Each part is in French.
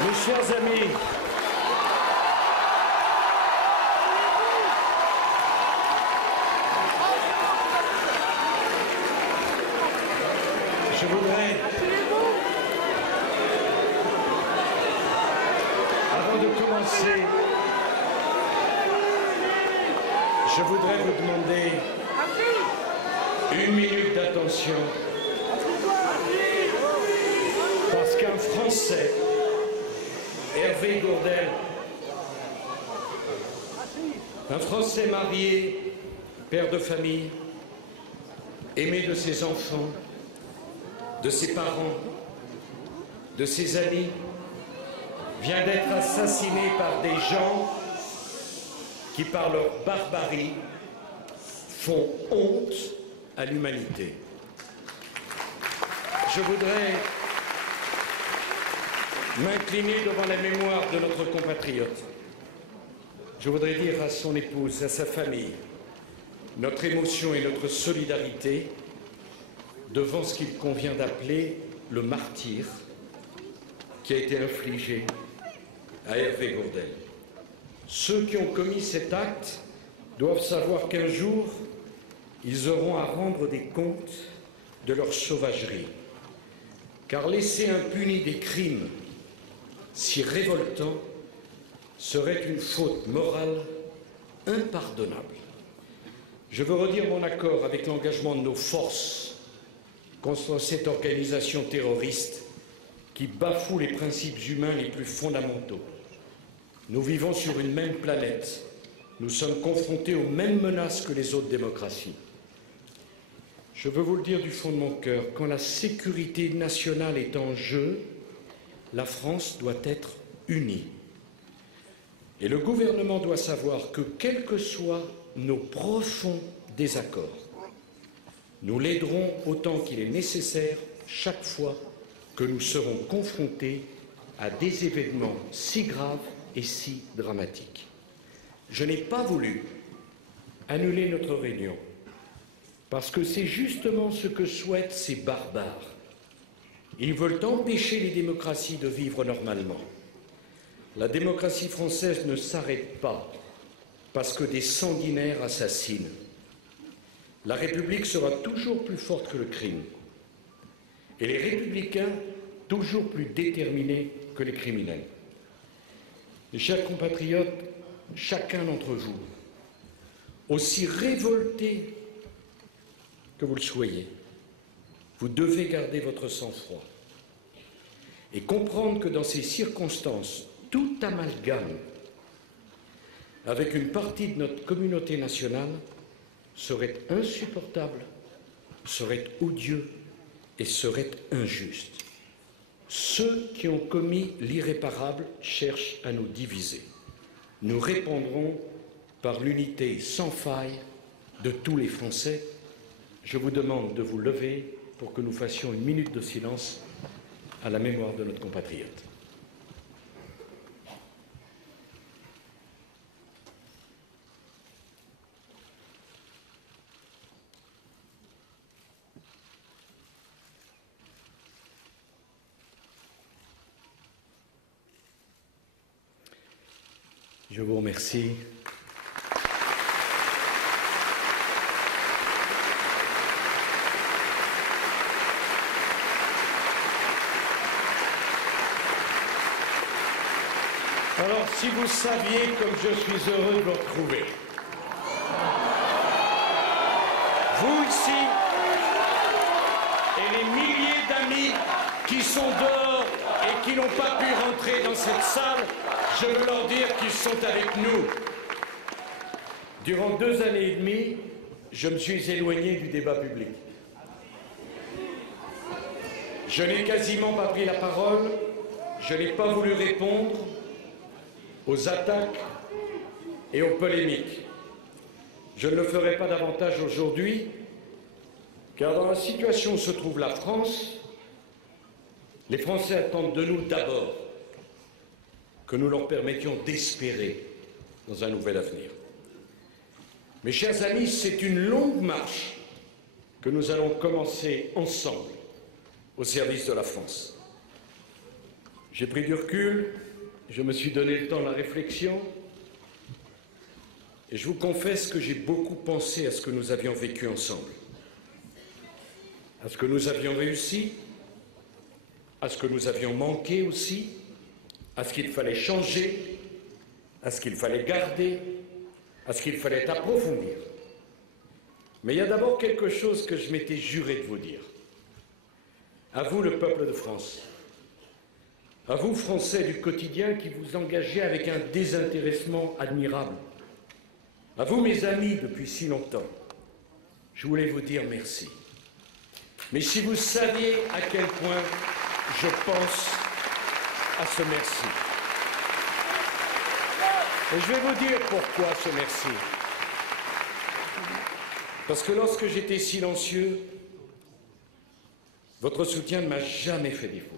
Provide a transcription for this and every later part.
Mes chers amis, je voudrais, avant de commencer, je voudrais vous demander 1 minute d'attention, parce qu'un Français, Hervé Gourdel, un Français marié, père de famille, aimé de ses enfants, de ses parents, de ses amis, vient d'être assassiné par des gens qui, par leur barbarie, font honte à l'humanité. Je voudrais m'incliner devant la mémoire de notre compatriote. Je voudrais dire à son épouse, à sa famille, notre émotion et notre solidarité devant ce qu'il convient d'appeler le martyre qui a été infligé à Hervé Gourdel. Ceux qui ont commis cet acte doivent savoir qu'un jour, ils auront à rendre des comptes de leur sauvagerie. Car laisser impunis des crimes si révoltants serait une faute morale impardonnable. Je veux redire mon accord avec l'engagement de nos forces contre cette organisation terroriste qui bafoue les principes humains les plus fondamentaux. Nous vivons sur une même planète. Nous sommes confrontés aux mêmes menaces que les autres démocraties. Je veux vous le dire du fond de mon cœur, quand la sécurité nationale est en jeu, la France doit être unie. Et le gouvernement doit savoir que, quels que soient nos profonds désaccords, nous l'aiderons autant qu'il est nécessaire chaque fois que nous serons confrontés à des événements si graves et si dramatiques. Je n'ai pas voulu annuler notre réunion parce que c'est justement ce que souhaitent ces barbares. Ils veulent empêcher les démocraties de vivre normalement. La démocratie française ne s'arrête pas parce que des sanguinaires assassinent. La République sera toujours plus forte que le crime. Et les républicains toujours plus déterminés que les criminels. Mes chers compatriotes, chacun d'entre vous, aussi révolté que vous le soyez, vous devez garder votre sang-froid et comprendre que dans ces circonstances, tout amalgame avec une partie de notre communauté nationale serait insupportable, serait odieux et serait injuste. Ceux qui ont commis l'irréparable cherchent à nous diviser. Nous répondrons par l'unité sans faille de tous les Français. Je vous demande de vous lever pour que nous fassions 1 minute de silence à la mémoire de notre compatriote. Je vous remercie. Alors, si vous saviez comme je suis heureux de vous retrouver, vous ici et les milliers d'amis qui sont dehors et qui n'ont pas pu rentrer dans cette salle, je veux leur dire qu'ils sont avec nous. Durant 2 années et demie, je me suis éloigné du débat public. Je n'ai quasiment pas pris la parole, je n'ai pas voulu répondre aux attaques et aux polémiques. Je ne le ferai pas davantage aujourd'hui, car dans la situation où se trouve la France, les Français attendent de nous d'abord que nous leur permettions d'espérer dans un nouvel avenir. Mes chers amis, c'est une longue marche que nous allons commencer ensemble au service de la France. J'ai pris du recul, je me suis donné le temps de la réflexion, et je vous confesse que j'ai beaucoup pensé à ce que nous avions vécu ensemble, à ce que nous avions réussi, à ce que nous avions manqué aussi, à ce qu'il fallait changer, à ce qu'il fallait garder, à ce qu'il fallait approfondir. Mais il y a d'abord quelque chose que je m'étais juré de vous dire. À vous, le peuple de France, à vous, Français du quotidien, qui vous engagez avec un désintéressement admirable, à vous, mes amis, depuis si longtemps, je voulais vous dire merci. Mais si vous saviez à quel point je pense à ce merci. Et je vais vous dire pourquoi ce merci. Parce que lorsque j'étais silencieux, votre soutien ne m'a jamais fait défaut.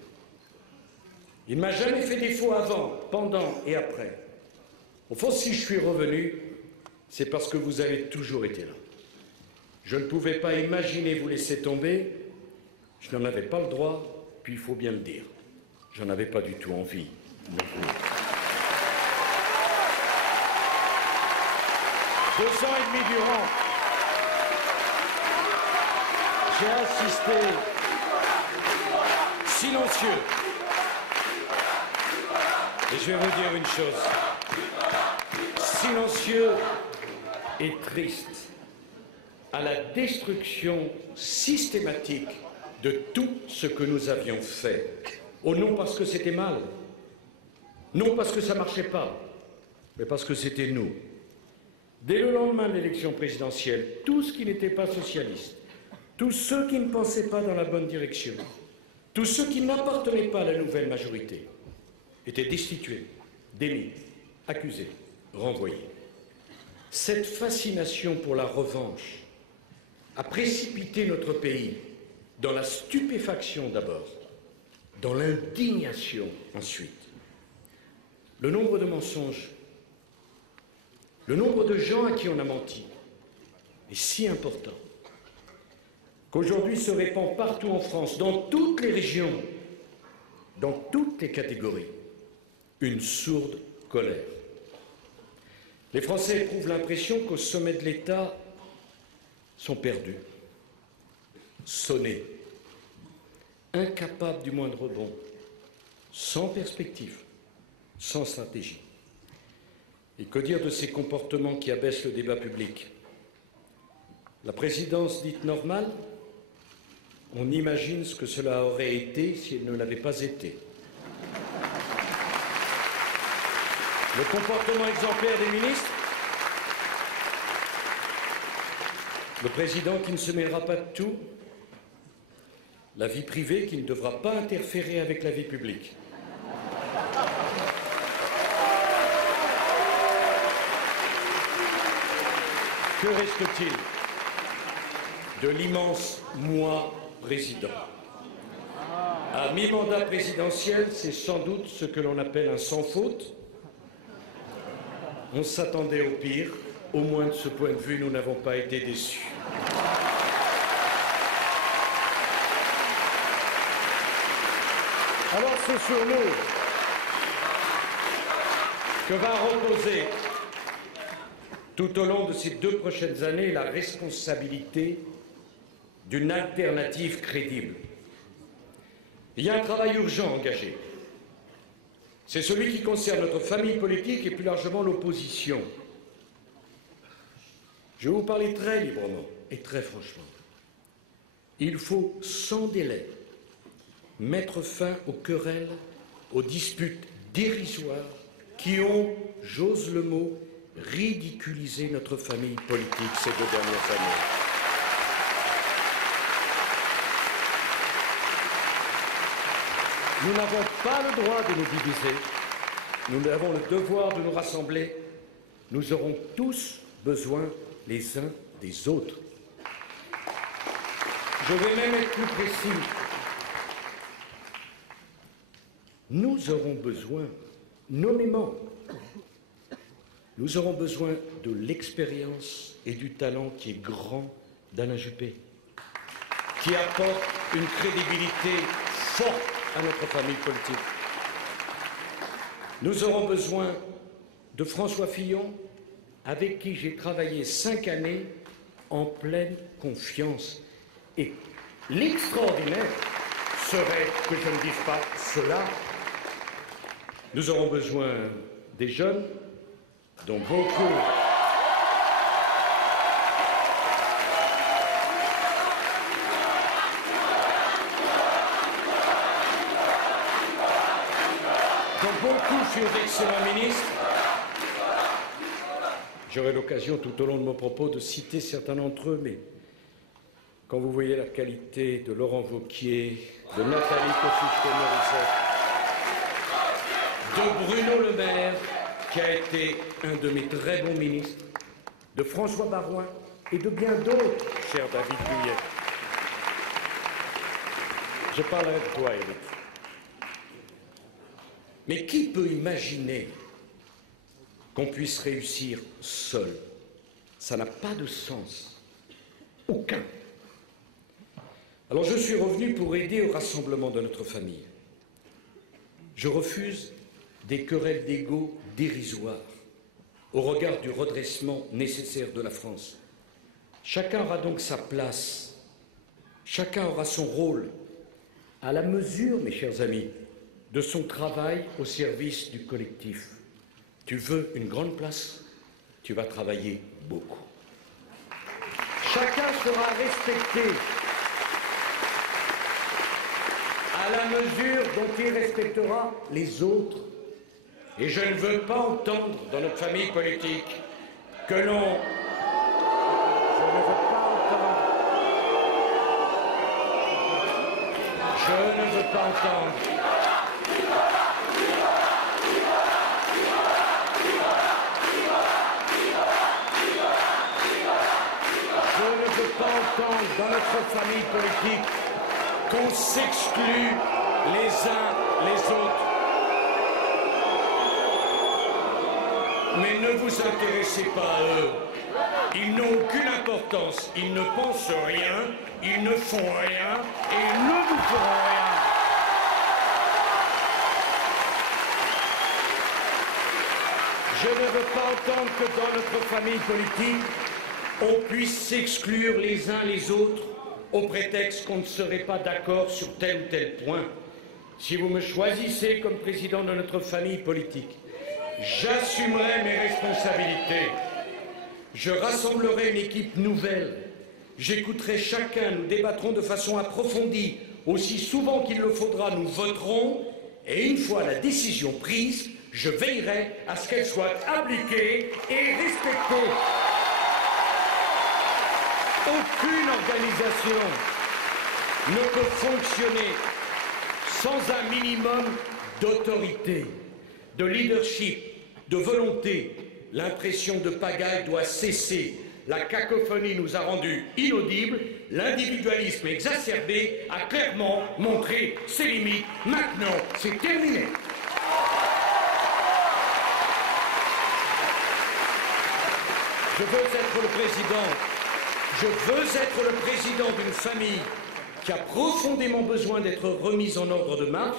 Il ne m'a jamais fait défaut avant, pendant et après. Au fond, si je suis revenu, c'est parce que vous avez toujours été là. Je ne pouvais pas imaginer vous laisser tomber, je n'en avais pas le droit, puis il faut bien le dire, j'en avais pas du tout envie. 2 ans et demi durant, j'ai assisté silencieux. Et je vais vous dire une chose, silencieux et triste, à la destruction systématique de tout ce que nous avions fait. Oh non parce que c'était mal, non parce que ça ne marchait pas, mais parce que c'était nous. Dès le lendemain de l'élection présidentielle, tous ceux qui n'étaient pas socialistes, tous ceux qui ne pensaient pas dans la bonne direction, tous ceux qui n'appartenaient pas à la nouvelle majorité, étaient destitués, démis, accusés, renvoyés. Cette fascination pour la revanche a précipité notre pays dans la stupéfaction d'abord, dans l'indignation ensuite. Le nombre de mensonges, le nombre de gens à qui on a menti est si important qu'aujourd'hui se répand partout en France, dans toutes les régions, dans toutes les catégories, une sourde colère. Les Français éprouvent l'impression qu'au sommet de l'État sont perdus, sonnés, incapables du moindre bond, sans perspective, sans stratégie. Et que dire de ces comportements qui abaissent le débat public? La présidence dite normale, on imagine ce que cela aurait été si elle ne l'avait pas été. Le comportement exemplaire des ministres, le président qui ne se mêlera pas de tout, la vie privée qui ne devra pas interférer avec la vie publique. Que reste-t-il de l'immense moi président? À mi-mandat présidentiel, c'est sans doute ce que l'on appelle un sans faute. On s'attendait au pire. Au moins de ce point de vue, nous n'avons pas été déçus. Alors c'est sur nous que va reposer tout au long de ces 2 prochaines années la responsabilité d'une alternative crédible. Il y a un travail urgent engagé. C'est celui qui concerne notre famille politique et plus largement l'opposition. Je vais vous parler très librement et très franchement. Il faut sans délai mettre fin aux querelles, aux disputes dérisoires qui ont, j'ose le mot, ridiculisé notre famille politique ces 2 dernières années. Nous n'avons pas le droit de nous diviser, nous avons le devoir de nous rassembler. Nous aurons tous besoin les uns des autres. Je vais même être plus précis. Nous aurons besoin, nommément, nous aurons besoin de l'expérience et du talent qui est grand d'Alain Juppé, qui apporte une crédibilité forte à notre famille politique. Nous aurons besoin de François Fillon, avec qui j'ai travaillé 5 années en pleine confiance. Et l'extraordinaire serait que je ne dise pas cela. Nous aurons besoin des jeunes, dont beaucoup furent d'excellents ministres. J'aurai l'occasion tout au long de mon propos de citer certains d'entre eux, mais quand vous voyez la qualité de Laurent Wauquiez, de Nathalie Kosciusko-Morizet, de Bruno Le Maire, qui a été un de mes très bons ministres, de François Baroin et de bien d'autres, cher David Douillet. Je parlerai de toi, Éric. Mais qui peut imaginer qu'on puisse réussir seul? Ça n'a pas de sens. Aucun. Alors je suis revenu pour aider au rassemblement de notre famille. Je refuse des querelles d'ego dérisoires au regard du redressement nécessaire de la France. Chacun aura donc sa place. Chacun aura son rôle, à la mesure, mes chers amis, de son travail au service du collectif. Tu veux une grande place, tu vas travailler beaucoup. Chacun sera respecté à la mesure dont il respectera les autres. Et je ne veux pas entendre dans notre famille politique que l'on... Je ne veux pas entendre... dans notre famille politique qu'on s'exclut les uns les autres. Mais ne vous intéressez pas à eux. Ils n'ont aucune importance. Ils ne pensent rien, ils ne font rien et ils ne vous feront rien. Je ne veux pas entendre que dans notre famille politique, on puisse s'exclure les uns les autres au prétexte qu'on ne serait pas d'accord sur tel ou tel point. Si vous me choisissez comme président de notre famille politique, j'assumerai mes responsabilités. Je rassemblerai une équipe nouvelle. J'écouterai chacun, nous débattrons de façon approfondie. Aussi souvent qu'il le faudra, nous voterons. Et une fois la décision prise, je veillerai à ce qu'elle soit appliquée et respectée. Aucune organisation ne peut fonctionner sans un minimum d'autorité, de leadership, de volonté. L'impression de pagaille doit cesser. La cacophonie nous a rendus inaudibles. L'individualisme exacerbé a clairement montré ses limites. Maintenant, c'est terminé. Je veux être le président d'une famille qui a profondément besoin d'être remise en ordre de marche,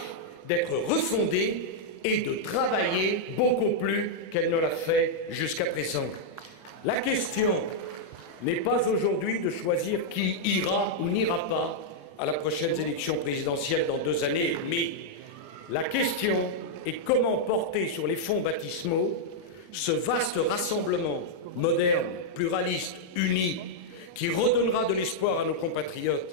d'être refondée et de travailler beaucoup plus qu'elle ne l'a fait jusqu'à présent. La question n'est pas aujourd'hui de choisir qui ira ou n'ira pas à la prochaine élection présidentielle dans 2 années et demie. La question est comment porter sur les fonds baptismaux ce vaste rassemblement moderne, pluraliste, uni, qui redonnera de l'espoir à nos compatriotes,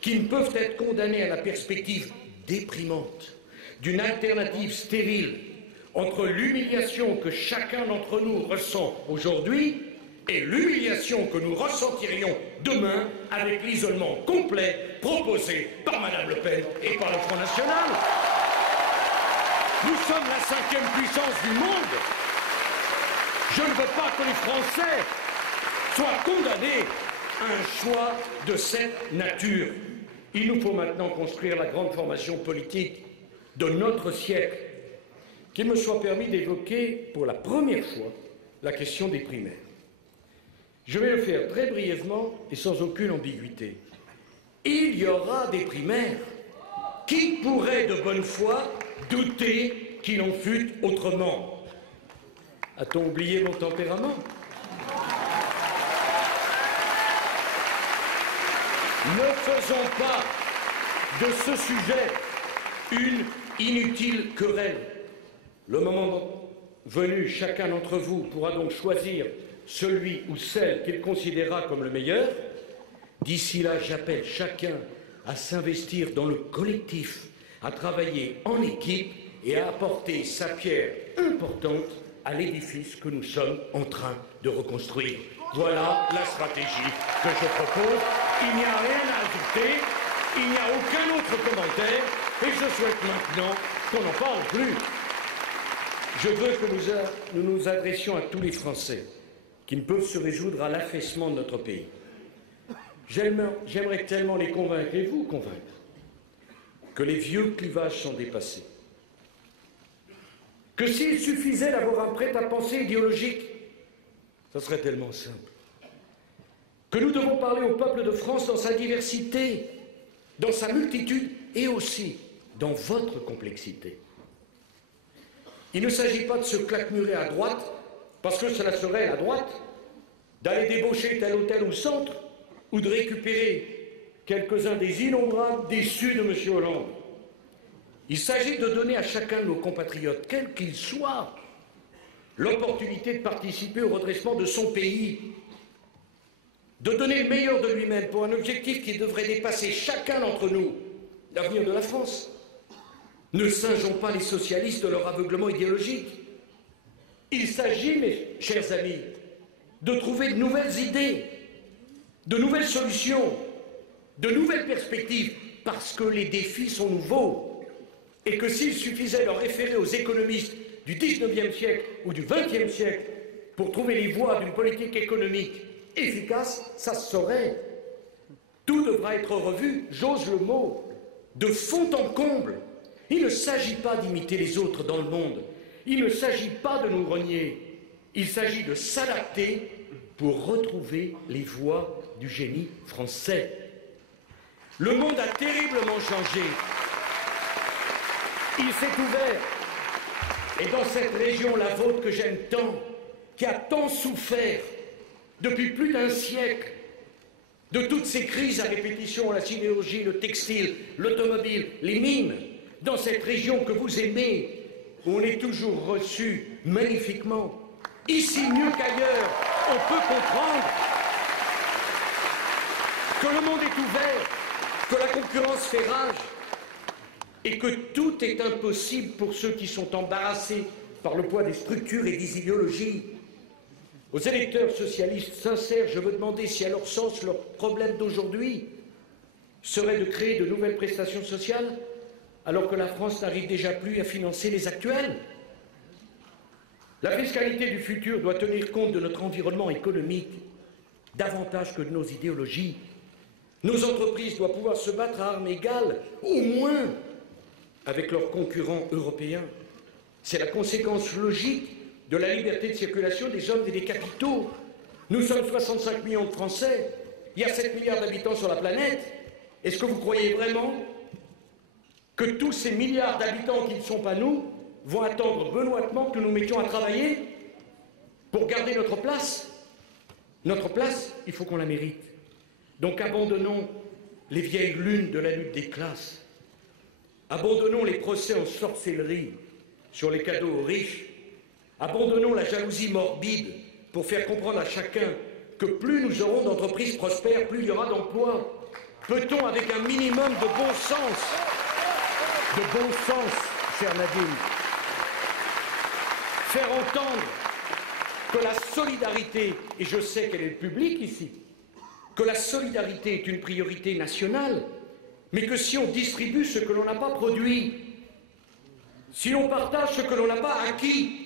qui ne peuvent être condamnés à la perspective déprimante d'une alternative stérile entre l'humiliation que chacun d'entre nous ressent aujourd'hui et l'humiliation que nous ressentirions demain avec l'isolement complet proposé par Mme Le Pen et par le Front National. Nous sommes la 5e puissance du monde. Je ne veux pas que les Français soient condamnés à un choix de cette nature. Il nous faut maintenant construire la grande formation politique de notre siècle. Qu'il me soit permis d'évoquer pour la première fois la question des primaires. Je vais le faire très brièvement et sans aucune ambiguïté. Il y aura des primaires. Qui pourrait de bonne foi douter qu'il en fût autrement. A-t-on oublié mon tempérament? Ne faisons pas de ce sujet une inutile querelle. Le moment venu, chacun d'entre vous pourra donc choisir celui ou celle qu'il considérera comme le meilleur. D'ici là, j'appelle chacun à s'investir dans le collectif, à travailler en équipe et à apporter sa pierre importante à l'édifice que nous sommes en train de reconstruire. Voilà la stratégie que je propose. Il n'y a rien à ajouter, il n'y a aucun autre commentaire et je souhaite maintenant qu'on n'en parle plus. Je veux que nous nous adressions à tous les Français qui ne peuvent se résoudre à l'affaissement de notre pays. J'aimerais tellement les convaincre, et vous convaincre, que les vieux clivages sont dépassés. Que s'il suffisait d'avoir un prêt-à-penser idéologique, ça serait tellement simple. Que nous devons parler au peuple de France dans sa diversité, dans sa multitude et aussi dans votre complexité. Il ne s'agit pas de se claquemurer à droite, parce que cela serait la droite, d'aller débaucher tel ou tel au centre, ou de récupérer quelques-uns des innombrables déçus de M. Hollande. Il s'agit de donner à chacun de nos compatriotes, quel qu'il soit, l'opportunité de participer au redressement de son pays, de donner le meilleur de lui-même pour un objectif qui devrait dépasser chacun d'entre nous, l'avenir de la France. Ne singeons pas les socialistes de leur aveuglement idéologique. Il s'agit, mes chers amis, de trouver de nouvelles idées, de nouvelles solutions, de nouvelles perspectives, parce que les défis sont nouveaux, et que s'il suffisait de référer aux économistes du XIXe siècle ou du XXe siècle pour trouver les voies d'une politique économique efficace, ça se saurait. Tout devra être revu, j'ose le mot, de fond en comble. Il ne s'agit pas d'imiter les autres dans le monde, il ne s'agit pas de nous renier, il s'agit de s'adapter pour retrouver les voies du génie français. Le monde a terriblement changé. Il s'est ouvert. Et dans cette région, la vôtre que j'aime tant, qui a tant souffert depuis plus d'un siècle, de toutes ces crises à répétition, la sidérurgie, le textile, l'automobile, les mines, dans cette région que vous aimez, où on est toujours reçu magnifiquement, ici mieux qu'ailleurs, on peut comprendre que le monde est ouvert, que la concurrence fait rage et que tout est impossible pour ceux qui sont embarrassés par le poids des structures et des idéologies. Aux électeurs socialistes sincères, je veux demander si à leur sens, leur problème d'aujourd'hui serait de créer de nouvelles prestations sociales alors que la France n'arrive déjà plus à financer les actuelles. La fiscalité du futur doit tenir compte de notre environnement économique davantage que de nos idéologies. Nos entreprises doivent pouvoir se battre à armes égales, au moins, avec leurs concurrents européens. C'est la conséquence logique de la liberté de circulation des hommes et des capitaux. Nous sommes 65 millions de Français, il y a 7 milliards d'habitants sur la planète. Est-ce que vous croyez vraiment que tous ces milliards d'habitants qui ne sont pas nous vont attendre benoîtement que nous nous mettions à travailler pour garder notre place? Notre place, il faut qu'on la mérite. Donc abandonnons les vieilles lunes de la lutte des classes. Abandonnons les procès en sorcellerie sur les cadeaux aux riches. Abandonnons la jalousie morbide pour faire comprendre à chacun que plus nous aurons d'entreprises prospères, plus il y aura d'emplois. Peut-on, avec un minimum de bon sens, chère Nadine, faire entendre que la solidarité, et je sais qu'elle est le public ici, que la solidarité est une priorité nationale, mais que si on distribue ce que l'on n'a pas produit, si l'on partage ce que l'on n'a pas acquis,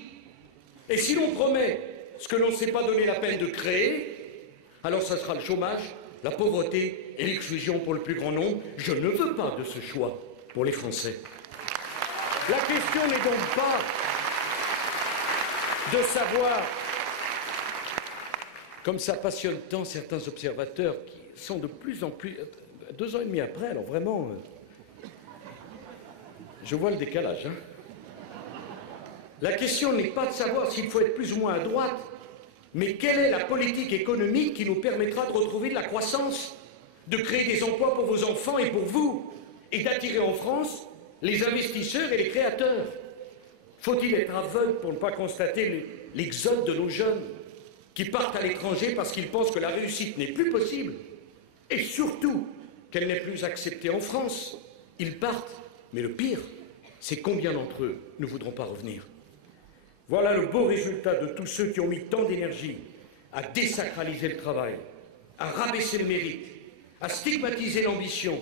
et si l'on promet ce que l'on ne s'est pas donné la peine de créer, alors ça sera le chômage, la pauvreté et l'exclusion pour le plus grand nombre. Je ne veux pas de ce choix pour les Français. La question n'est donc pas de savoir, comme ça passionne tant certains observateurs qui sont de plus en plus, 2 ans et demi après, alors vraiment, Je vois le décalage, hein. La question n'est pas de savoir s'il faut être plus ou moins à droite, mais quelle est la politique économique qui nous permettra de retrouver de la croissance, de créer des emplois pour vos enfants et pour vous, et d'attirer en France les investisseurs et les créateurs. Faut-il être aveugle pour ne pas constater l'exode de nos jeunes qui partent à l'étranger parce qu'ils pensent que la réussite n'est plus possible et surtout qu'elle n'est plus acceptée en France? Ils partent, mais le pire, c'est combien d'entre eux ne voudront pas revenir. Voilà le beau résultat de tous ceux qui ont mis tant d'énergie à désacraliser le travail, à rabaisser le mérite, à stigmatiser l'ambition,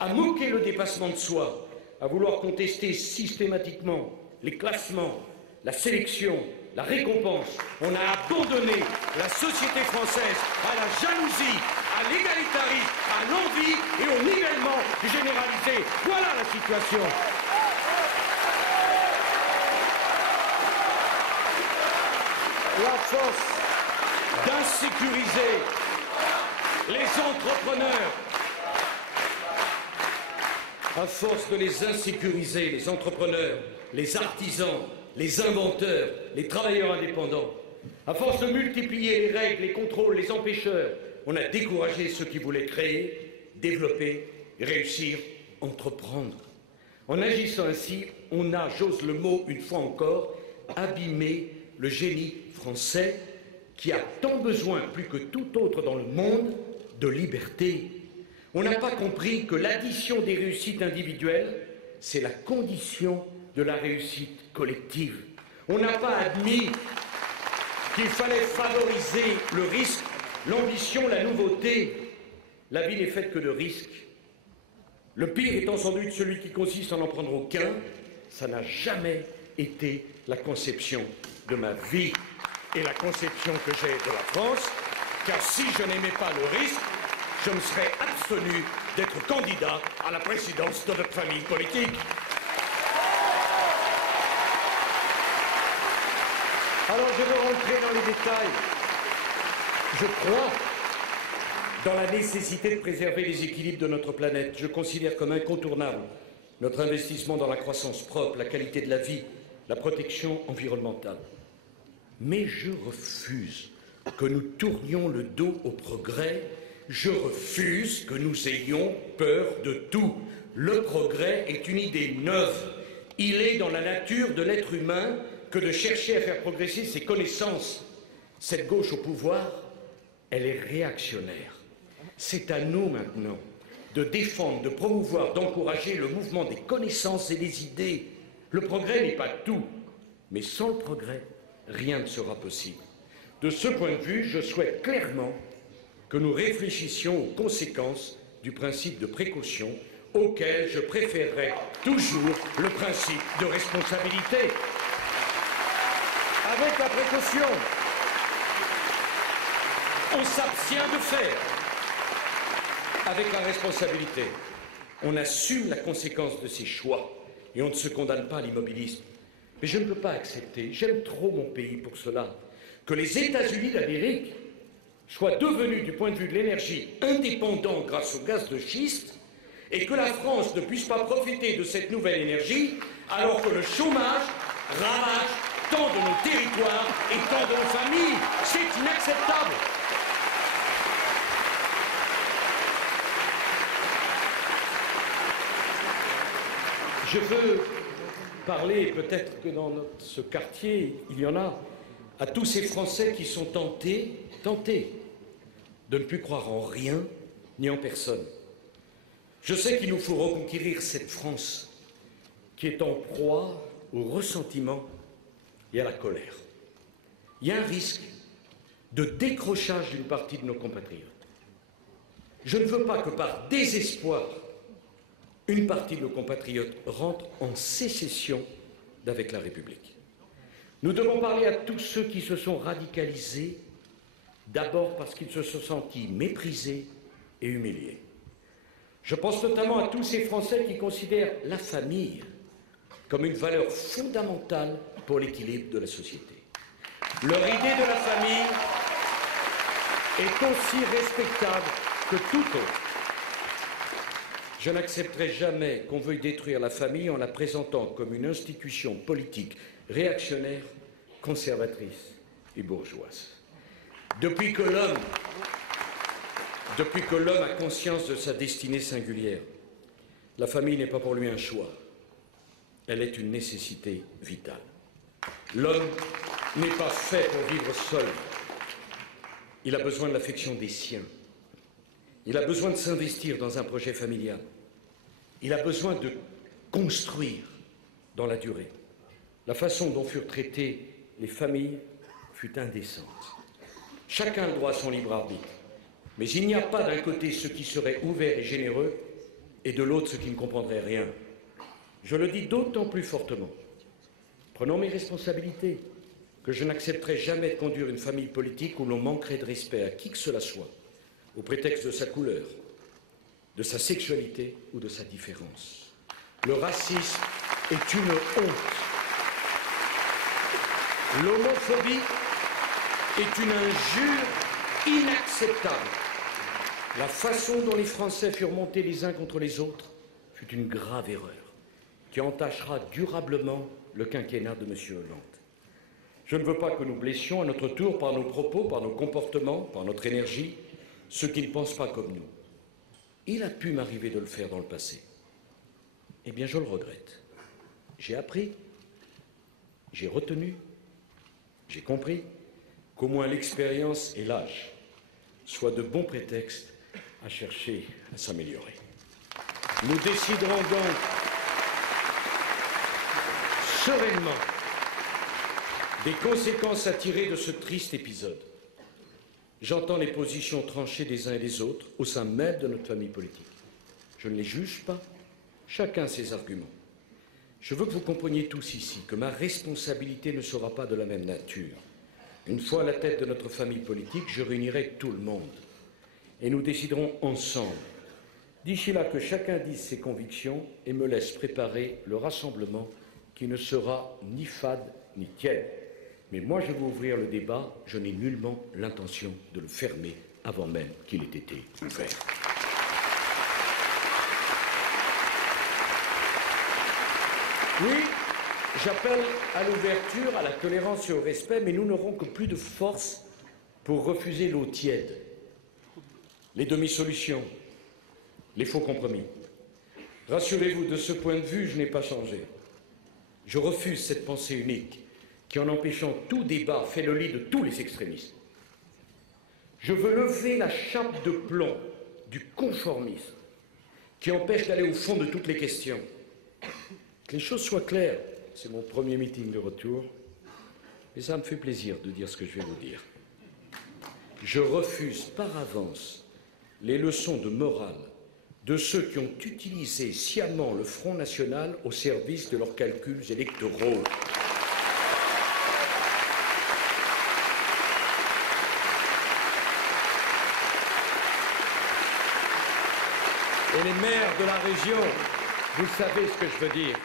à moquer le dépassement de soi, à vouloir contester systématiquement les classements, la sélection, la récompense. On a abandonné la société française à la jalousie, à l'égalitarisme, à l'envie et au nivellement généralisé. Voilà la situation. La force d'insécuriser les entrepreneurs, à force de les insécuriser, les entrepreneurs, les artisans, les inventeurs, les travailleurs indépendants, à force de multiplier les règles, les contrôles, les empêcheurs, on a découragé ceux qui voulaient créer, développer, réussir, entreprendre. En agissant ainsi, on a, j'ose le mot une fois encore, abîmé le génie français qui a tant besoin, plus que tout autre dans le monde, de liberté. On n'a pas compris que l'addition des réussites individuelles, c'est la condition de la réussite collective. On n'a pas admis qu'il fallait favoriser le risque, l'ambition, la nouveauté. La vie n'est faite que de risques. Le pire étant sans doute celui qui consiste à n'en prendre aucun. Ça n'a jamais été la conception de ma vie et la conception que j'ai de la France, car si je n'aimais pas le risque, je me serais abstenu d'être candidat à la présidence de notre famille politique. Alors je veux rentrer dans les détails. Je crois dans la nécessité de préserver les équilibres de notre planète. Je considère comme incontournable notre investissement dans la croissance propre, la qualité de la vie, la protection environnementale. Mais je refuse que nous tournions le dos au progrès. Je refuse que nous ayons peur de tout. Le progrès est une idée neuve. Il est dans la nature de l'être humain que de chercher à faire progresser ses connaissances. Cette gauche au pouvoir, elle est réactionnaire. C'est à nous maintenant de défendre, de promouvoir, d'encourager le mouvement des connaissances et des idées. Le progrès n'est pas tout, mais sans le progrès, rien ne sera possible. De ce point de vue, je souhaite clairement que nous réfléchissions aux conséquences du principe de précaution, auquel je préférerais toujours le principe de responsabilité. Avec la précaution, on s'abstient de faire. Avec la responsabilité, on assume la conséquence de ses choix et on ne se condamne pas à l'immobilisme. Mais je ne peux pas accepter, j'aime trop mon pays pour cela, que les États-Unis d'Amérique soient devenus, du point de vue de l'énergie, indépendants grâce au gaz de schiste et que la France ne puisse pas profiter de cette nouvelle énergie alors que le chômage ravage tant de nos territoires et tant de nos familles. C'est inacceptable. Je veux parler, peut-être que dans ce quartier, il y en a, à tous ces Français qui sont tentés de ne plus croire en rien ni en personne. Je sais qu'il nous faut reconquérir cette France qui est en proie au ressentiment et à la colère. Il y a un risque de décrochage d'une partie de nos compatriotes. Je ne veux pas que par désespoir, une partie de nos compatriotes rentre en sécession d'avec la République. Nous devons parler à tous ceux qui se sont radicalisés, d'abord parce qu'ils se sont sentis méprisés et humiliés. Je pense notamment à tous ces Français qui considèrent la famille comme une valeur fondamentale pour l'équilibre de la société. Leur idée de la famille est aussi respectable que toute autre. Je n'accepterai jamais qu'on veuille détruire la famille en la présentant comme une institution politique réactionnaire, conservatrice et bourgeoise. Depuis que l'homme a conscience de sa destinée singulière, la famille n'est pas pour lui un choix, elle est une nécessité vitale. L'homme n'est pas fait pour vivre seul. Il a besoin de l'affection des siens. Il a besoin de s'investir dans un projet familial. Il a besoin de construire dans la durée. La façon dont furent traitées les familles fut indécente. Chacun a le droit à son libre arbitre. Mais il n'y a pas d'un côté ceux qui seraient ouverts et généreux et de l'autre ceux qui ne comprendraient rien. Je le dis d'autant plus fortement. Prenons mes responsabilités, que je n'accepterai jamais de conduire une famille politique où l'on manquerait de respect à qui que cela soit, au prétexte de sa couleur, de sa sexualité ou de sa différence. Le racisme est une honte. L'homophobie est une injure inacceptable. La façon dont les Français furent montés les uns contre les autres fut une grave erreur qui entachera durablement le quinquennat de M. Hollande. Je ne veux pas que nous blessions à notre tour par nos propos, par nos comportements, par notre énergie, ceux qui ne pensent pas comme nous. Il a pu m'arriver de le faire dans le passé. Eh bien, je le regrette. J'ai appris, j'ai retenu, j'ai compris qu'au moins l'expérience et l'âge soient de bons prétextes à chercher à s'améliorer. Nous déciderons donc sereinement des conséquences à tirer de ce triste épisode. J'entends les positions tranchées des uns et des autres au sein même de notre famille politique. Je ne les juge pas, chacun ses arguments. Je veux que vous compreniez tous ici que ma responsabilité ne sera pas de la même nature. Une fois à la tête de notre famille politique, je réunirai tout le monde et nous déciderons ensemble. D'ici là, que chacun dise ses convictions et me laisse préparer le rassemblement qui ne sera ni fade ni tiède. Mais moi, je vais ouvrir le débat, je n'ai nullement l'intention de le fermer avant même qu'il ait été ouvert. Oui, j'appelle à l'ouverture, à la tolérance et au respect, mais nous n'aurons que plus de force pour refuser l'eau tiède, les demi-solutions, les faux compromis. Rassurez-vous, de ce point de vue, je n'ai pas changé. Je refuse cette pensée unique qui, en empêchant tout débat, fait le lit de tous les extrémistes. Je veux lever la chape de plomb du conformisme qui empêche d'aller au fond de toutes les questions. Que les choses soient claires, c'est mon premier meeting de retour, et ça me fait plaisir de dire ce que je vais vous dire. Je refuse par avance les leçons de morale de ceux qui ont utilisé sciemment le Front National au service de leurs calculs électoraux. Et les maires de la région, vous savez ce que je veux dire.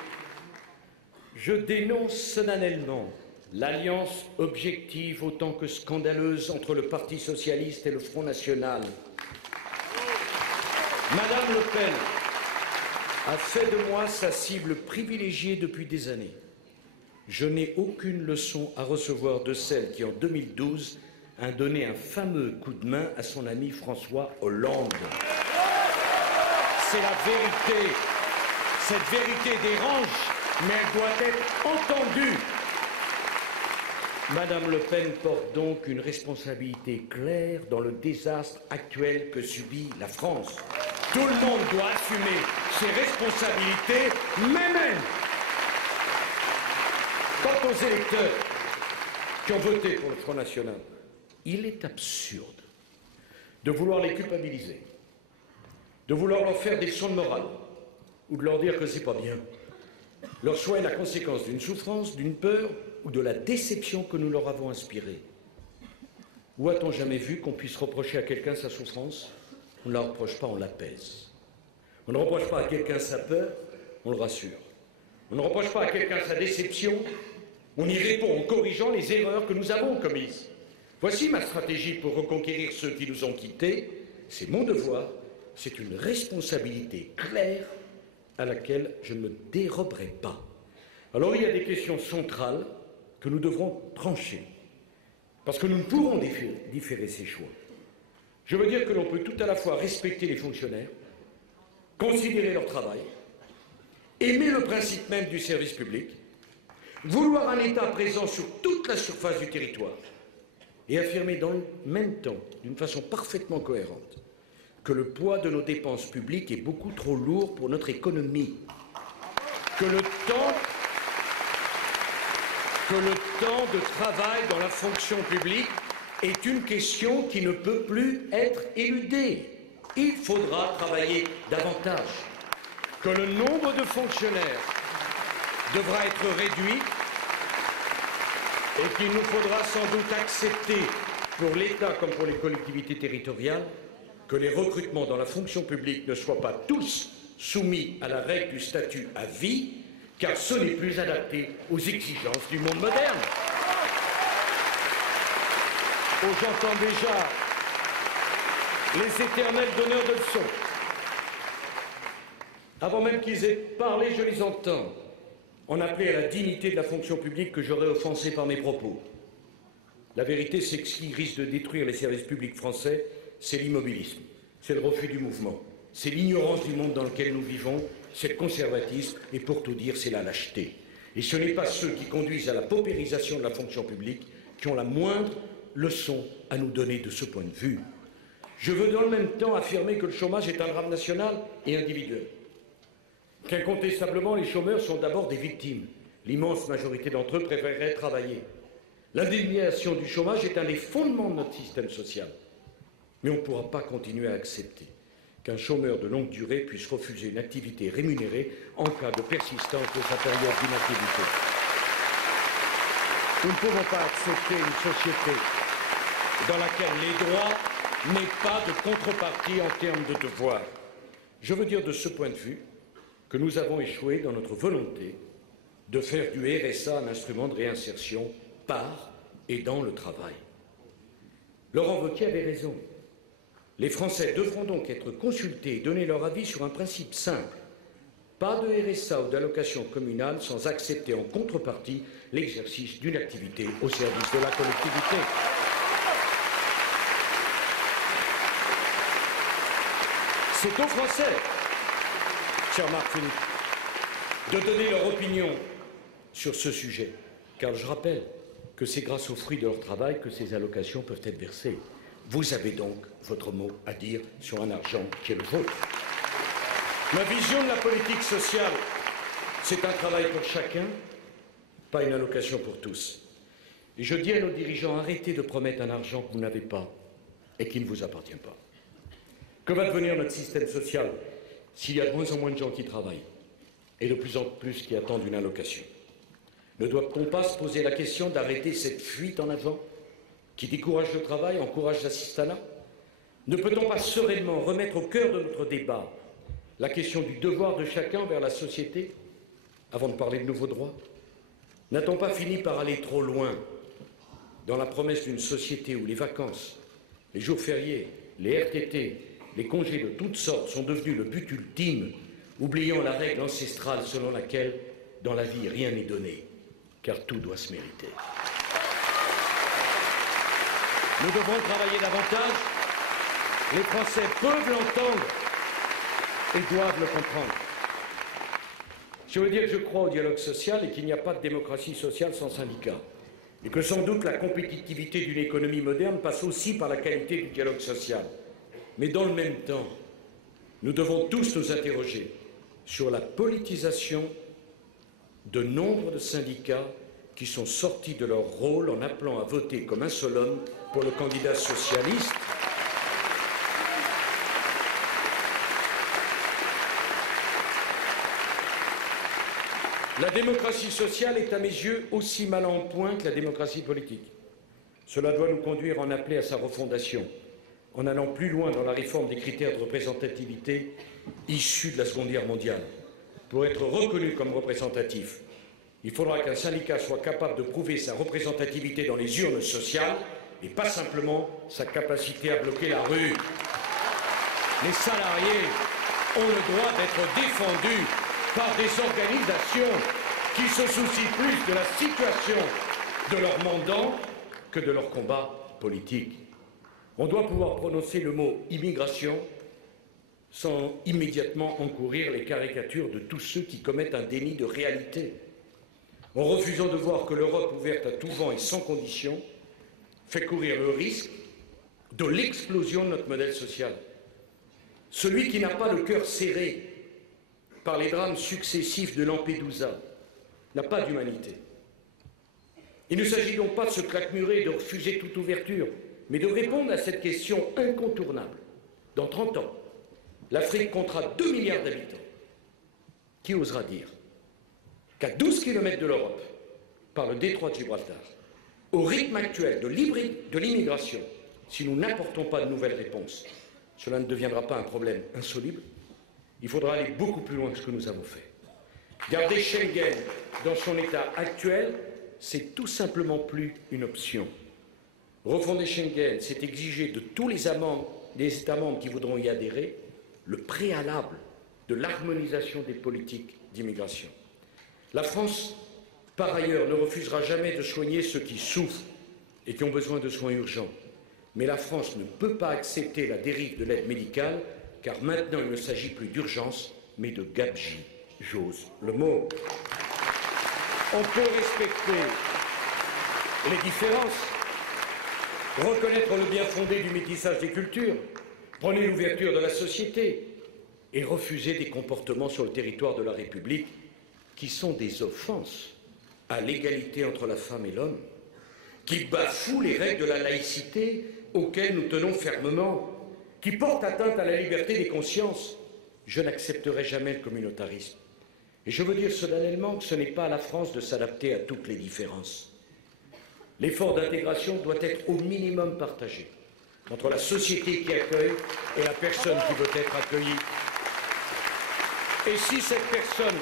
Je dénonce solennellement l'alliance objective autant que scandaleuse entre le Parti socialiste et le Front National. Madame Le Pen a fait de moi sa cible privilégiée depuis des années. Je n'ai aucune leçon à recevoir de celle qui, en 2012, a donné un fameux coup de main à son ami François Hollande. C'est la vérité. Cette vérité dérange, mais elle doit être entendue. Madame Le Pen porte donc une responsabilité claire dans le désastre actuel que subit la France. Tout le monde doit assumer ses responsabilités, mais même quant aux électeurs qui ont voté pour le Front National. Il est absurde de vouloir les culpabiliser, de vouloir leur faire des leçons de morale ou de leur dire que c'est pas bien. Leur choix est la conséquence d'une souffrance, d'une peur ou de la déception que nous leur avons inspirée. Où a-t-on jamais vu qu'on puisse reprocher à quelqu'un sa souffrance? On ne la reproche pas, on l'apaise. On ne reproche pas à quelqu'un sa peur, on le rassure. On ne reproche pas à quelqu'un sa déception, on y répond en corrigeant les erreurs que nous avons commises. Voici ma stratégie pour reconquérir ceux qui nous ont quittés. C'est mon devoir, c'est une responsabilité claire à laquelle je ne me déroberai pas. Alors il y a des questions centrales que nous devrons trancher, parce que nous ne pourrons différer ces choix. Je veux dire que l'on peut tout à la fois respecter les fonctionnaires, considérer leur travail, aimer le principe même du service public, vouloir un État présent sur toute la surface du territoire et affirmer dans le même temps, d'une façon parfaitement cohérente, que le poids de nos dépenses publiques est beaucoup trop lourd pour notre économie, que le temps de travail dans la fonction publique est une question qui ne peut plus être éludée. Il faudra travailler davantage, que le nombre de fonctionnaires devra être réduit et qu'il nous faudra sans doute accepter, pour l'État comme pour les collectivités territoriales, que les recrutements dans la fonction publique ne soient pas tous soumis à la règle du statut à vie, car ce n'est plus adapté aux exigences du monde moderne. Oh, j'entends déjà les éternels donneurs de leçons. Avant même qu'ils aient parlé, je les entends en appeler à la dignité de la fonction publique que j'aurais offensée par mes propos. La vérité, c'est que ce qui risque de détruire les services publics français, c'est l'immobilisme, c'est le refus du mouvement, c'est l'ignorance du monde dans lequel nous vivons, c'est le conservatisme et pour tout dire, c'est la lâcheté. Et ce n'est pas ceux qui conduisent à la paupérisation de la fonction publique qui ont la moindre leçon à nous donner de ce point de vue. Je veux dans le même temps affirmer que le chômage est un drame national et individuel. Qu'incontestablement, les chômeurs sont d'abord des victimes. L'immense majorité d'entre eux préféreraient travailler. L'indemnisation du chômage est un des fondements de notre système social. Mais on ne pourra pas continuer à accepter qu'un chômeur de longue durée puisse refuser une activité rémunérée en cas de persistance de sa période d'inactivité. Nous ne pouvons pas accepter une société dans laquelle les droits n'aient pas de contrepartie en termes de devoirs. Je veux dire de ce point de vue que nous avons échoué dans notre volonté de faire du RSA un instrument de réinsertion par et dans le travail. Laurent Wauquiez avait raison. Les Français devront donc être consultés et donner leur avis sur un principe simple. Pas de RSA ou d'allocation communale sans accepter en contrepartie l'exercice d'une activité au service de la collectivité. C'est aux Français, cher Marc Philippe, de donner leur opinion sur ce sujet, car je rappelle que c'est grâce aux fruits de leur travail que ces allocations peuvent être versées. Vous avez donc votre mot à dire sur un argent qui est le vôtre. Ma vision de la politique sociale, c'est un travail pour chacun, pas une allocation pour tous. Et je dis à nos dirigeants, arrêtez de promettre un argent que vous n'avez pas et qui ne vous appartient pas. Que va devenir notre système social s'il y a de moins en moins de gens qui travaillent et de plus en plus qui attendent une allocation? Ne doit-on pas se poser la question d'arrêter cette fuite en avant qui décourage le travail, encourage l'assistanat? Ne peut-on pas sereinement remettre au cœur de notre débat la question du devoir de chacun vers la société avant de parler de nouveaux droits? N'a-t-on pas fini par aller trop loin dans la promesse d'une société où les vacances, les jours fériés, les RTT, les congés de toutes sortes sont devenus le but ultime, oubliant la règle ancestrale selon laquelle, dans la vie, rien n'est donné, car tout doit se mériter. Nous devons travailler davantage. Les Français peuvent l'entendre et doivent le comprendre. Je veux dire que je crois au dialogue social et qu'il n'y a pas de démocratie sociale sans syndicats. Et que sans doute la compétitivité d'une économie moderne passe aussi par la qualité du dialogue social. Mais dans le même temps, nous devons tous nous interroger sur la politisation de nombre de syndicats qui sont sortis de leur rôle en appelant à voter comme un seul homme pour le candidat socialiste. La démocratie sociale est à mes yeux aussi mal en point que la démocratie politique. Cela doit nous conduire à en appeler à sa refondation, en allant plus loin dans la réforme des critères de représentativité issus de la Seconde Guerre mondiale. Pour être reconnu comme représentatif, il faudra qu'un syndicat soit capable de prouver sa représentativité dans les urnes sociales et pas simplement sa capacité à bloquer la rue. Les salariés ont le droit d'être défendus par des organisations qui se soucient plus de la situation de leurs mandants que de leur combat politique. On doit pouvoir prononcer le mot immigration sans immédiatement encourir les caricatures de tous ceux qui commettent un déni de réalité, en refusant de voir que l'Europe ouverte à tout vent et sans condition fait courir le risque de l'explosion de notre modèle social. Celui qui n'a pas le cœur serré par les drames successifs de Lampedusa n'a pas d'humanité. Il ne s'agit donc pas de se claquemurer et de refuser toute ouverture, mais de répondre à cette question incontournable. Dans 30 ans, l'Afrique comptera 2 milliards d'habitants. Qui osera dire qu'à 12 km de l'Europe, par le détroit de Gibraltar, au rythme actuel de l'immigration, si nous n'apportons pas de nouvelles réponses, cela ne deviendra pas un problème insoluble. Il faudra aller beaucoup plus loin que ce que nous avons fait. Garder Schengen dans son état actuel, c'est tout simplement plus une option. Refonder Schengen, c'est exiger de tous les États membres qui voudront y adhérer le préalable de l'harmonisation des politiques d'immigration. La France, par ailleurs, ne refusera jamais de soigner ceux qui souffrent et qui ont besoin de soins urgents. Mais la France ne peut pas accepter la dérive de l'aide médicale, car maintenant il ne s'agit plus d'urgence, mais de gabegie. J'ose le mot. On peut respecter les différences, reconnaître le bien fondé du métissage des cultures, prôner l'ouverture de la société et refuser des comportements sur le territoire de la République qui sont des offenses à l'égalité entre la femme et l'homme, qui bafouent les règles de la laïcité auxquelles nous tenons fermement, qui portent atteinte à la liberté des consciences. Je n'accepterai jamais le communautarisme. Et je veux dire solennellement que ce n'est pas à la France de s'adapter à toutes les différences. L'effort d'intégration doit être au minimum partagé entre la société qui accueille et la personne qui veut être accueillie. Et si cette personne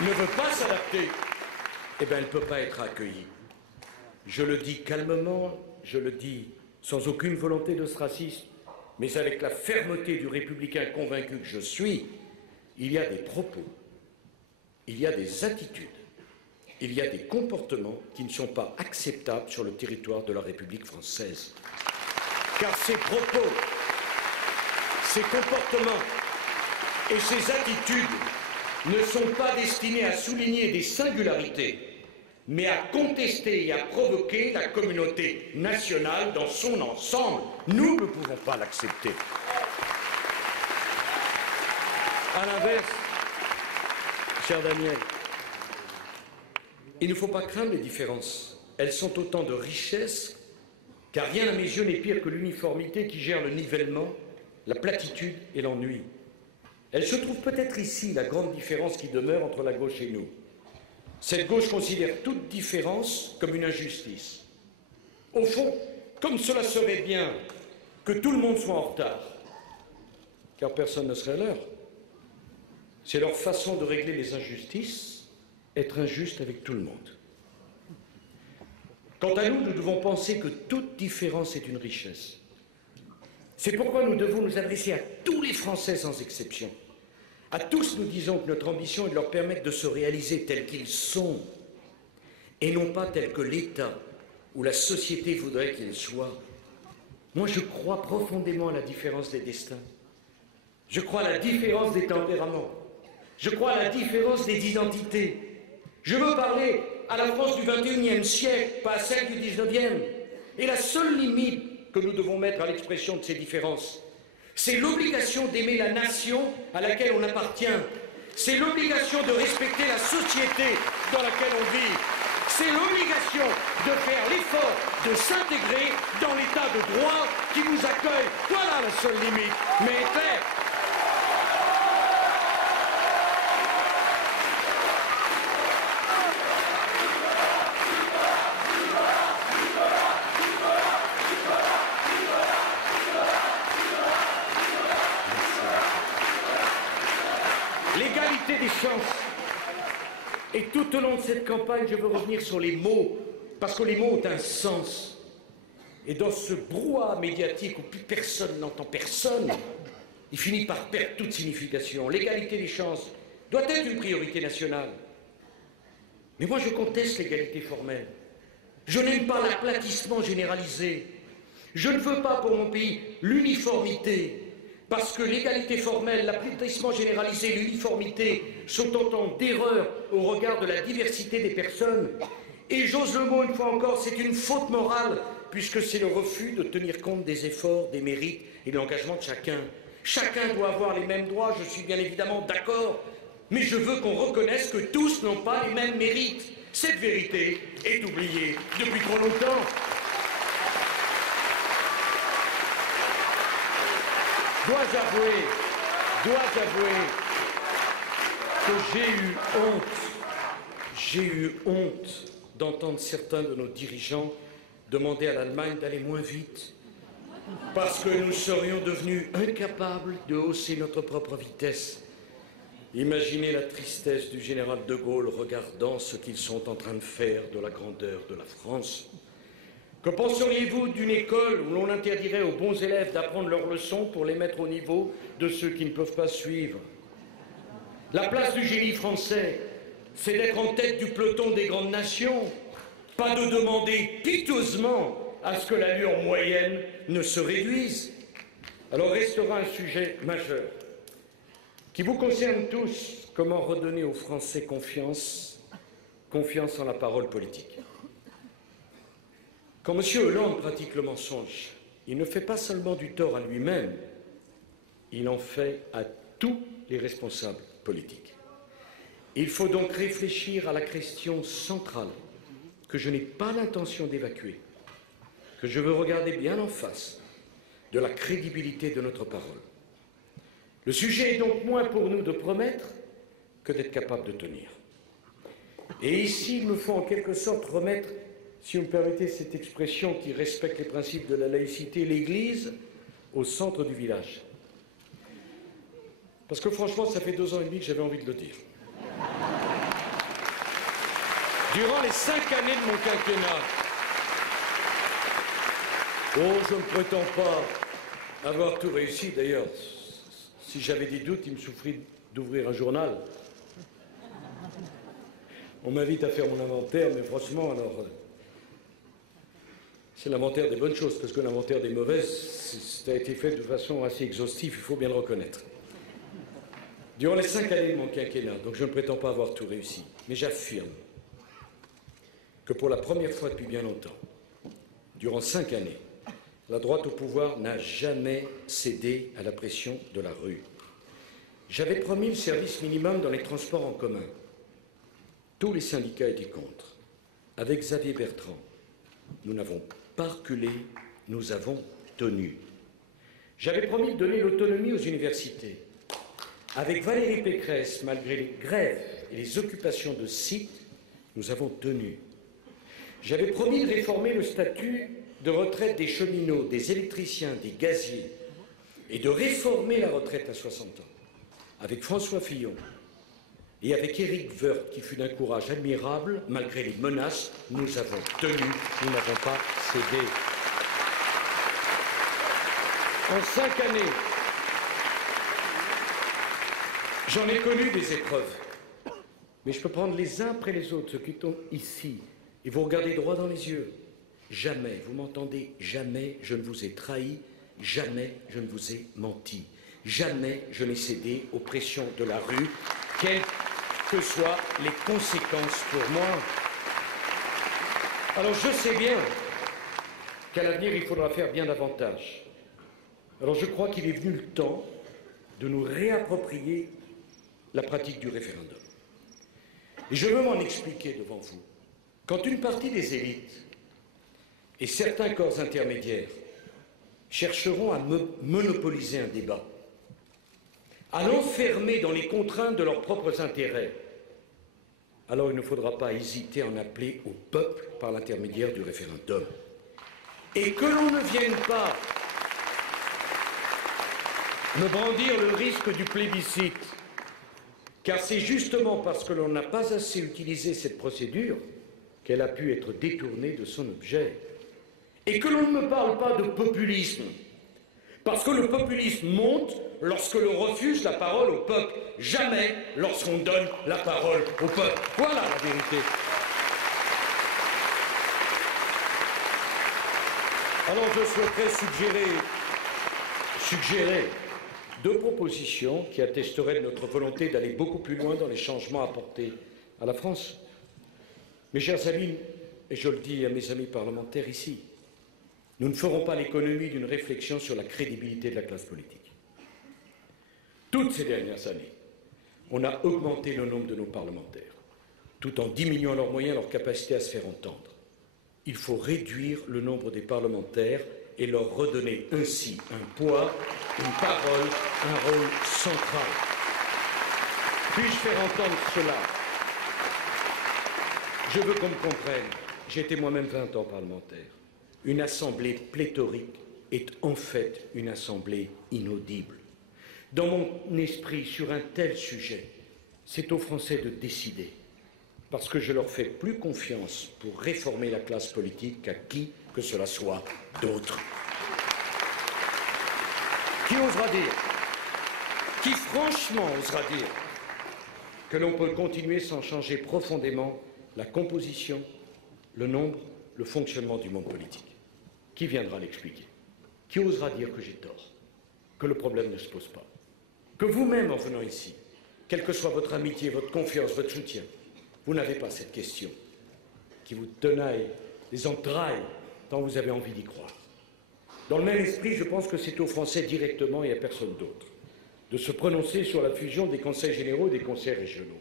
ne veut pas s'adapter, eh bien, elle ne peut pas être accueillie. Je le dis calmement, je le dis sans aucune volonté d'ostracisme, mais avec la fermeté du républicain convaincu que je suis. Il y a des propos, il y a des attitudes, il y a des comportements qui ne sont pas acceptables sur le territoire de la République française. Car ces propos, ces comportements et ces attitudes ne sont pas destinés à souligner des singularités, mais à contester et à provoquer la communauté nationale dans son ensemble. Nous ne pouvons pas l'accepter. À l'inverse, cher Daniel, il ne faut pas craindre les différences. Elles sont autant de richesses, car rien à mes yeux n'est pire que l'uniformité qui gère le nivellement, la platitude et l'ennui. Elle se trouve peut-être ici, la grande différence qui demeure entre la gauche et nous. Cette gauche considère toute différence comme une injustice. Au fond, comme cela serait bien que tout le monde soit en retard, car personne ne serait à l'heure. C'est leur façon de régler les injustices, être injuste avec tout le monde. Quant à nous, nous devons penser que toute différence est une richesse. C'est pourquoi nous devons nous adresser à tous les Français sans exception. À tous, nous disons que notre ambition est de leur permettre de se réaliser tels qu'ils sont, et non pas tels que l'État ou la société voudrait qu'ils soient. Moi, je crois profondément à la différence des destins. Je crois à la différence des tempéraments. Je crois à la différence des identités. Je veux parler à la France du XXIe siècle, pas à celle du XIXe. Et la seule limite que nous devons mettre à l'expression de ces différences, c'est l'obligation d'aimer la nation à laquelle on appartient. C'est l'obligation de respecter la société dans laquelle on vit. C'est l'obligation de faire l'effort de s'intégrer dans l'état de droit qui nous accueille. Voilà la seule limite. Mais claire. L'égalité des chances. Et tout au long de cette campagne, je veux revenir sur les mots, parce que les mots ont un sens. Et dans ce brouhaha médiatique où plus personne n'entend personne, il finit par perdre toute signification. L'égalité des chances doit être une priorité nationale. Mais moi, je conteste l'égalité formelle. Je n'aime pas l'aplatissement généralisé. Je ne veux pas pour mon pays l'uniformité, parce que l'égalité formelle, l'aplatissement généralisé, l'uniformité sont autant d'erreurs au regard de la diversité des personnes. Et j'ose le mot une fois encore, c'est une faute morale, puisque c'est le refus de tenir compte des efforts, des mérites et de l'engagement de chacun. Chacun doit avoir les mêmes droits, je suis bien évidemment d'accord, mais je veux qu'on reconnaisse que tous n'ont pas les mêmes mérites. Cette vérité est oubliée depuis trop longtemps. Dois-je avouer que j'ai eu honte d'entendre certains de nos dirigeants demander à l'Allemagne d'aller moins vite, parce que nous serions devenus incapables de hausser notre propre vitesse. Imaginez la tristesse du général de Gaulle regardant ce qu'ils sont en train de faire de la grandeur de la France. Que penseriez-vous d'une école où l'on interdirait aux bons élèves d'apprendre leurs leçons pour les mettre au niveau de ceux qui ne peuvent pas suivre? La place du génie français, c'est d'être en tête du peloton des grandes nations, pas de demander piteusement à ce que l'allure moyenne ne se réduise. Alors restera un sujet majeur qui vous concerne tous: comment redonner aux Français confiance en la parole politique. Quand M. Hollande pratique le mensonge, il ne fait pas seulement du tort à lui-même, il en fait à tous les responsables politiques. Il faut donc réfléchir à la question centrale que je n'ai pas l'intention d'évacuer, que je veux regarder bien en face, de la crédibilité de notre parole. Le sujet est donc moins pour nous de promettre que d'être capable de tenir. Et ici, il me faut en quelque sorte remettre, si vous me permettez cette expression qui respecte les principes de la laïcité, l'Église au centre du village. Parce que franchement, ça fait 2 ans et demi que j'avais envie de le dire. Durant les 5 années de mon quinquennat, je ne prétends pas avoir tout réussi. D'ailleurs, si j'avais des doutes, il me suffirait d'ouvrir un journal. On m'invite à faire mon inventaire, mais franchement, alors, c'est l'inventaire des bonnes choses, parce que l'inventaire des mauvaises, ça a été fait de façon assez exhaustive, il faut bien le reconnaître. Durant les 5 années de mon quinquennat, donc je ne prétends pas avoir tout réussi, mais j'affirme que pour la première fois depuis bien longtemps, durant 5 années, la droite au pouvoir n'a jamais cédé à la pression de la rue. J'avais promis le service minimum dans les transports en commun. Tous les syndicats étaient contre. Avec Xavier Bertrand, nous n'avons pas reculé, nous avons tenu. J'avais promis de donner l'autonomie aux universités. Avec Valérie Pécresse, malgré les grèves et les occupations de sites, nous avons tenu. J'avais promis de réformer le statut de retraite des cheminots, des électriciens, des gaziers, et de réformer la retraite à 60 ans. Avec François Fillon et avec Éric Woerth, qui fut d'un courage admirable, malgré les menaces, nous avons tenu, nous n'avons pas cédé. En 5 années, j'en ai connu des épreuves, mais je peux prendre les uns après les autres, ceux qui sont ici, et vous regarder droit dans les yeux. Jamais, vous m'entendez, jamais je ne vous ai trahi, jamais je ne vous ai menti, jamais je n'ai cédé aux pressions de la rue, quelles que soient les conséquences pour moi. Alors je sais bien qu'à l'avenir il faudra faire bien davantage. Alors je crois qu'il est venu le temps de nous réapproprier la pratique du référendum. Et je veux m'en expliquer devant vous. Quand une partie des élites et certains corps intermédiaires chercheront à monopoliser un débat, à l'enfermer dans les contraintes de leurs propres intérêts, alors il ne faudra pas hésiter à en appeler au peuple par l'intermédiaire du référendum. Et que l'on ne vienne pas me brandir le risque du plébiscite, car c'est justement parce que l'on n'a pas assez utilisé cette procédure qu'elle a pu être détournée de son objet. Et que l'on ne me parle pas de populisme, parce que le populisme monte lorsque l'on refuse la parole au peuple, jamais lorsqu'on donne la parole au peuple. Voilà la vérité. Alors je souhaiterais suggérer deux propositions qui attesteraient de notre volonté d'aller beaucoup plus loin dans les changements apportés à la France. Mes chers amis, et je le dis à mes amis parlementaires ici, nous ne ferons pas l'économie d'une réflexion sur la crédibilité de la classe politique. Toutes ces dernières années, on a augmenté le nombre de nos parlementaires, tout en diminuant leurs moyens, leur capacité à se faire entendre. Il faut réduire le nombre des parlementaires et leur redonner ainsi un poids, une parole, un rôle central. Puis-je faire entendre cela? Je veux qu'on me comprenne. J'ai été moi-même 20 ans parlementaire. Une assemblée pléthorique est en fait une assemblée inaudible. Dans mon esprit, sur un tel sujet, c'est aux Français de décider, parce que je leur fais plus confiance pour réformer la classe politique qu'à qui que cela soit d'autre. Qui osera dire, qui franchement osera dire que l'on peut continuer sans changer profondément la composition, le nombre, le fonctionnement du monde politique? Qui viendra l'expliquer? Qui osera dire que j'ai tort, que le problème ne se pose pas, que vous-même, en venant ici, quelle que soit votre amitié, votre confiance, votre soutien, vous n'avez pas cette question qui vous tenaille les entrailles tant vous avez envie d'y croire. Dans le même esprit, je pense que c'est aux Français directement et à personne d'autre de se prononcer sur la fusion des conseils généraux et des conseils régionaux.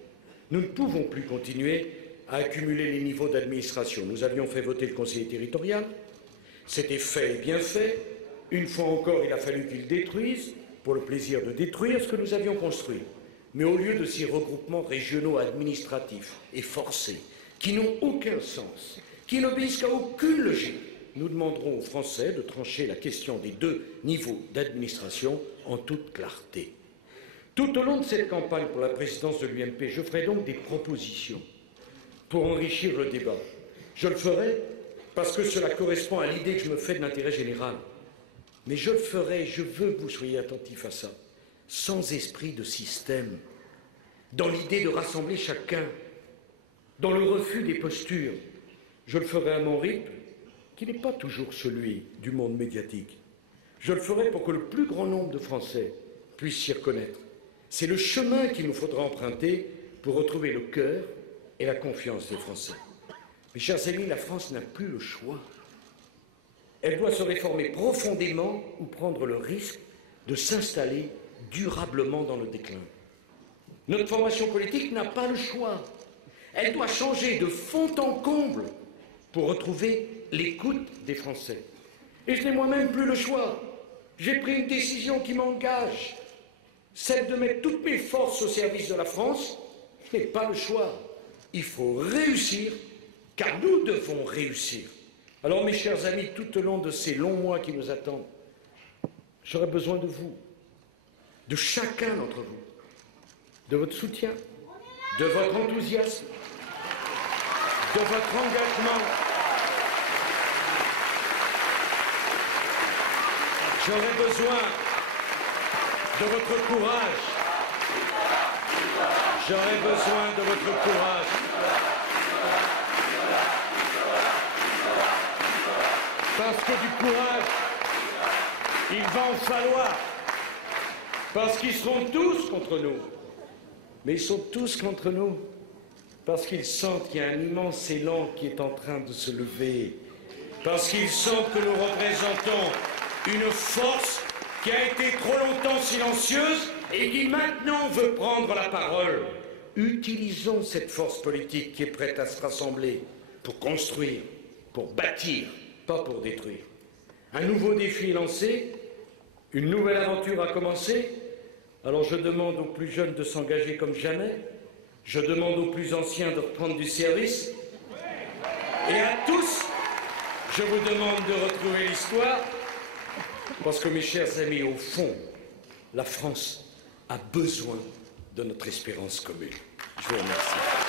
Nous ne pouvons plus continuer à accumuler les niveaux d'administration. Nous avions fait voter le conseiller territorial, c'était fait et bien fait. Une fois encore, il a fallu qu'ils détruisent, pour le plaisir de détruire ce que nous avions construit. Mais au lieu de ces regroupements régionaux administratifs et forcés, qui n'ont aucun sens, qui n'obéissent qu'à aucune logique, nous demanderons aux Français de trancher la question des deux niveaux d'administration en toute clarté. Tout au long de cette campagne pour la présidence de l'UMP, je ferai donc des propositions pour enrichir le débat. Je le ferai parce que cela correspond à l'idée que je me fais de l'intérêt général. Mais je le ferai, je veux que vous soyez attentifs à ça, sans esprit de système, dans l'idée de rassembler chacun, dans le refus des postures. Je le ferai à mon rythme, qui n'est pas toujours celui du monde médiatique. Je le ferai pour que le plus grand nombre de Français puissent s'y reconnaître. C'est le chemin qu'il nous faudra emprunter pour retrouver le cœur et la confiance des Français. Mes chers amis, la France n'a plus le choix. Elle doit se réformer profondément ou prendre le risque de s'installer durablement dans le déclin. Notre formation politique n'a pas le choix. Elle doit changer de fond en comble pour retrouver l'écoute des Français. Et je n'ai moi-même plus le choix. J'ai pris une décision qui m'engage, celle de mettre toutes mes forces au service de la France. Je n'ai pas le choix. Il faut réussir, car nous devons réussir. Alors, mes chers amis, tout au long de ces longs mois qui nous attendent, j'aurai besoin de vous, de chacun d'entre vous, de votre soutien, de votre enthousiasme, de votre engagement. J'aurai besoin de votre courage. J'aurai besoin de votre courage. Parce que du courage, il va en falloir. Parce qu'ils seront tous contre nous. Mais ils sont tous contre nous. Parce qu'ils sentent qu'il y a un immense élan qui est en train de se lever. Parce qu'ils sentent que nous représentons une force qui a été trop longtemps silencieuse et qui maintenant veut prendre la parole. Utilisons cette force politique qui est prête à se rassembler pour construire, pour bâtir, pas pour détruire. Un nouveau défi est lancé, une nouvelle aventure a commencé. Alors je demande aux plus jeunes de s'engager comme jamais, je demande aux plus anciens de reprendre du service, et à tous, je vous demande de retrouver l'histoire, parce que mes chers amis, au fond, la France a besoin de notre espérance commune. Je vous remercie.